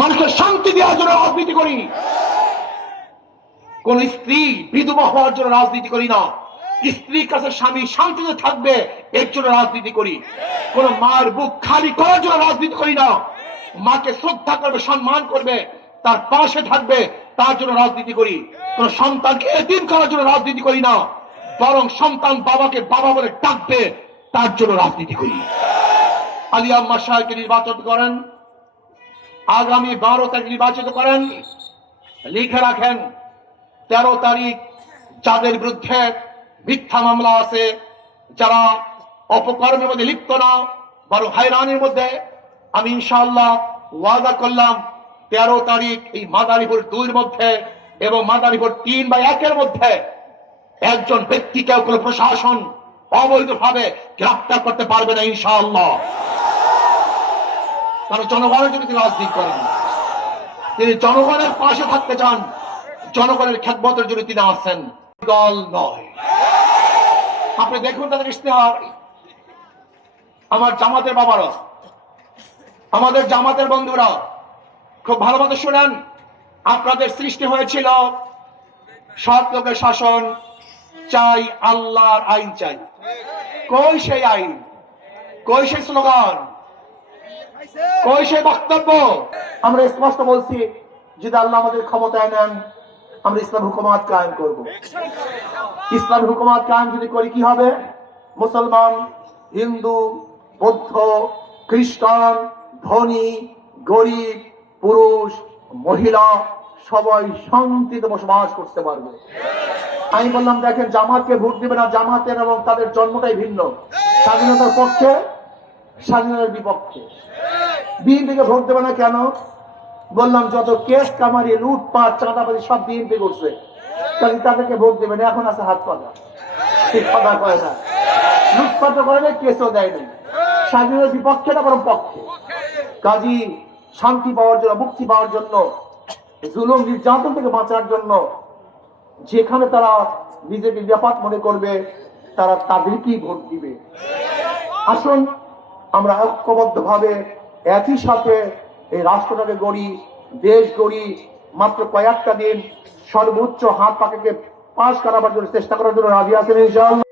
মানুষের শান্তি দেওয়ার জন্য রাজনীতি করি। কোন স্ত্রী বিধবা হওয়ার জন্য রাজনীতি করি না। স্ত্রীর কাছে স্বামী শান্তিতে থাকবে এর জন্য রাজনীতি করি। কোন মায়ের বুক খালি করার জন্য রাজনীতি করি না। মাকে শ্রদ্ধা করবে, সম্মান করবে, তার পাশে থাকবে, তার জন্য রাজনীতি করি। কোন সন্তানকে এতিম করার জন্য রাজনীতি করি না, বরং সন্তান বাবাকে বাবা বলে ডাকবে, তার জন্য রাজনীতি করি। আলী আম্মা সাহেবকে নির্বাচন করেন, আগামী 12 তারিখ নির্বাচিত করেন। লিখে রাখেন 13 তারিখ যাদের বিরুদ্ধে মিথ্যা মামলা আছে, যারা অপকর্মের মধ্যে লিপ্ত না বরং হয়রানির মধ্যে, আমি ইনশাআল্লাহ ওয়াদা করলাম 13 তারিখ এই মাদারীপুর 2-র মধ্যে এবং মাদারীপুর 3 বা 1-এর মধ্যে একজন ব্যক্তিকে কোন প্রশাসন অবৈধভাবে গ্রেফতার করতে পারবে না ইনশাআল্লাহ। কারণ জনগণের জন্য তিনি রাজনীতি করেন, তিনি জনগণের পাশে থাকতে চান, জনগণের খেদমতের জন্য তিনি আছেন, দল নয়। আপনি দেখুন তাদের ইশতেহার। আমার জামাতের বাবারা, আমাদের জামাতের বন্ধুরা খুব ভালো মতো শুনেন। আপনাদের সৃষ্টি হয়েছিল সৎ লোকের শাসন চাই, আল্লাহর আইন চাই। কই সেই আইন, কই সেই স্লোগান, কই সেই বক্তব্য? আমরা স্পষ্ট বলছি, যদি আল্লাহ আমাদের ক্ষমতায় নেন আমরা ইসলাম হুকুমাত কায়েম করব। ইসলাম হুকুমাত কায়েম যদি করি কি হবে? মুসলমান, হিন্দু, বৌদ্ধ, খ্রিস্টান, ধনী, গরিব, পুরুষ, মহিলা সবাই শান্তিতে বসবাস করতে পারবে। আমি বললাম দেখেন, জামাতকে ভোট দিবে না, জামাতের এবং তাদের জন্মটাই ভিন্ন। স্বাধীনতার পক্ষে, স্বাধীনতার বিপক্ষে। বিএনপিকে ভোট দেবে না কেন? বললাম যত কেস কামারি, লুটপাট, চাঁদাবাজি সব বিএনপি করছে, কাজে তাদেরকে ভোট দেবে না। এখন আছে হাত পাতা, ঠিক কথা কয় না, লুটপাট করে না, কেসও দেয় না। স্বাধীনতার বিপক্ষে না বরং পক্ষে। কাজী শান্তি পাওয়ার জন্য, মুক্তি পাওয়ার জন্য, জুলুম নির্যাতন থেকে বাঁচার জন্য যেখানে তারা বিজেপি ব্যাপার মনে করবে তারা তাদেরকেই ভোট দিবে। আসুন আমরা ঐক্যবদ্ধভাবে একই সাথে এই রাষ্ট্রটাকে গড়ি, দেশ গড়ি। মাত্র কয়েকটা দিন সর্বোচ্চ হাত পাকে পাশ করাবার জন্য চেষ্টা করার জন্য রাজি আছেন ইনশাআল্লাহ।